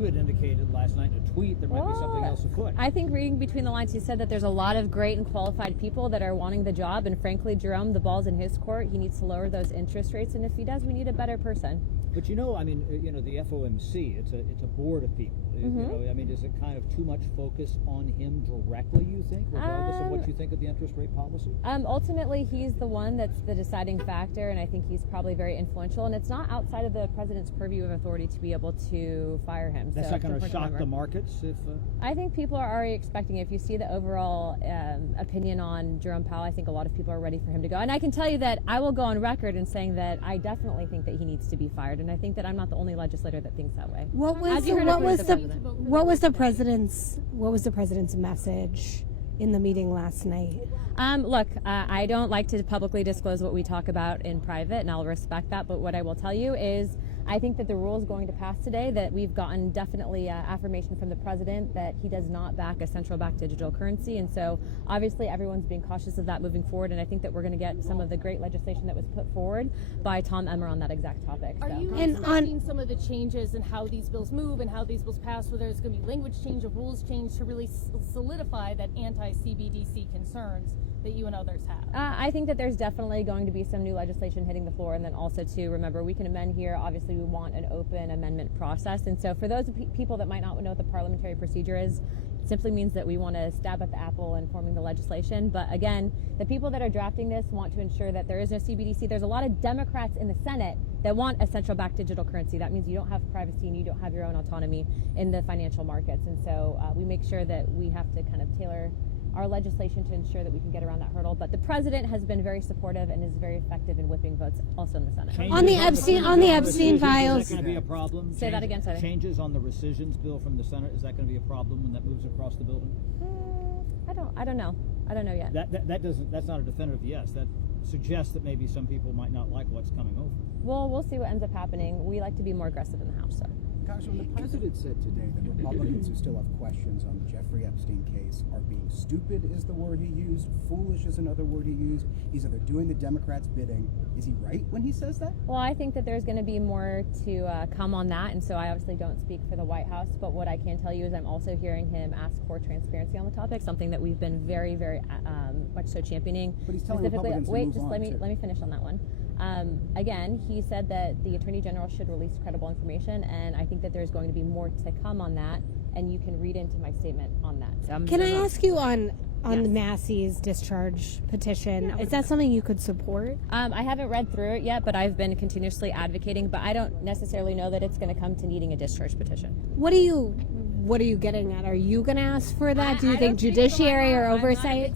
you had indicated last night in a tweet there might be something else afoot. I think reading between the lines, he said that there's a lot of great and qualified people that are wanting the job, and frankly, Jerome, the ball's in his court. He needs to lower those interest rates, and if he does, we need a better person. But the FOMC, it's a board of people. Is it kind of too much focus on him directly, you think, regardless of what you think of the interest rate policy? Ultimately, he's the one that's the deciding factor, and I think he's probably very influential, and it's not outside of the president's purview of authority to be able to fire him. That's not going to shock the markets? I think people are already expecting it. If you see the overall opinion on Jerome Powell, I think a lot of people are ready for him to go. And I can tell you that I will go on record in saying that I definitely think that he needs to be fired, and I think that I'm not the only legislator that thinks that way. What was the president's message in the meeting last night? Look, I don't like to publicly disclose what we talk about in private, and I'll respect that. But what I will tell you is I think that the rule is going to pass today, that we've gotten definitely affirmation from the president that he does not back a central bank digital currency. And so obviously everyone's being cautious of that moving forward. And I think that we're going to get some of the great legislation that was put forward by Tom Emmer on that exact topic. Are you expecting some of the changes in how these bills move and how these bills pass, whether it's going to be language change or rules change to really solidify that anti-CBDC concerns that you and others have? I think that there's definitely going to be some new legislation hitting the floor, and then also to remember we can amend here. Obviously, we want an open amendment process, and so for those people that might not know what the parliamentary procedure is, it simply means that we want to stab at the apple in forming the legislation. But again, the people that are drafting this want to ensure that there is no CBDC. There's a lot of Democrats in the Senate that want a central bank digital currency. That means you don't have privacy and you don't have your own autonomy in the financial markets, and so we make sure that we have to kind of tailor our legislation to ensure that we can get around that hurdle. But the president has been very supportive and is very effective in whipping votes also in the Senate. On the Epstein files. Is that going to be a problem? Say that again, sorry. Changes on the rescissions bill from the Senate, is that going to be a problem when that moves across the building? I don't know. I don't know yet. That's not a definitive yes. That suggests that maybe some people might not like what's coming over. Well, we'll see what ends up happening. We like to be more aggressive in the House, so. Congressman, the president said today that Republicans who still have questions on the Jeffrey Epstein case are being stupid, is the word he used. Foolish is another word he used. He's either doing the Democrats' bidding. Is he right when he says that? Well, I think that there's going to be more to come on that, and so I obviously don't speak for the White House, but what I can tell you is I'm also hearing him ask for transparency on the topic, something that we've been very, very much so championing. But he's telling Republicans to move on, let me finish on that one. Again, he said that the Attorney General should release credible information, and I think that there's going to be more to come on that, and you can read into my statement on that. So can I ask you on the Massey's discharge petition, is that something you could support? I haven't read through it yet, but I've been continuously advocating, but I don't necessarily know that it's going to come to needing a discharge petition. What are you getting at? Are you going to ask for that? Do you think judiciary or oversight?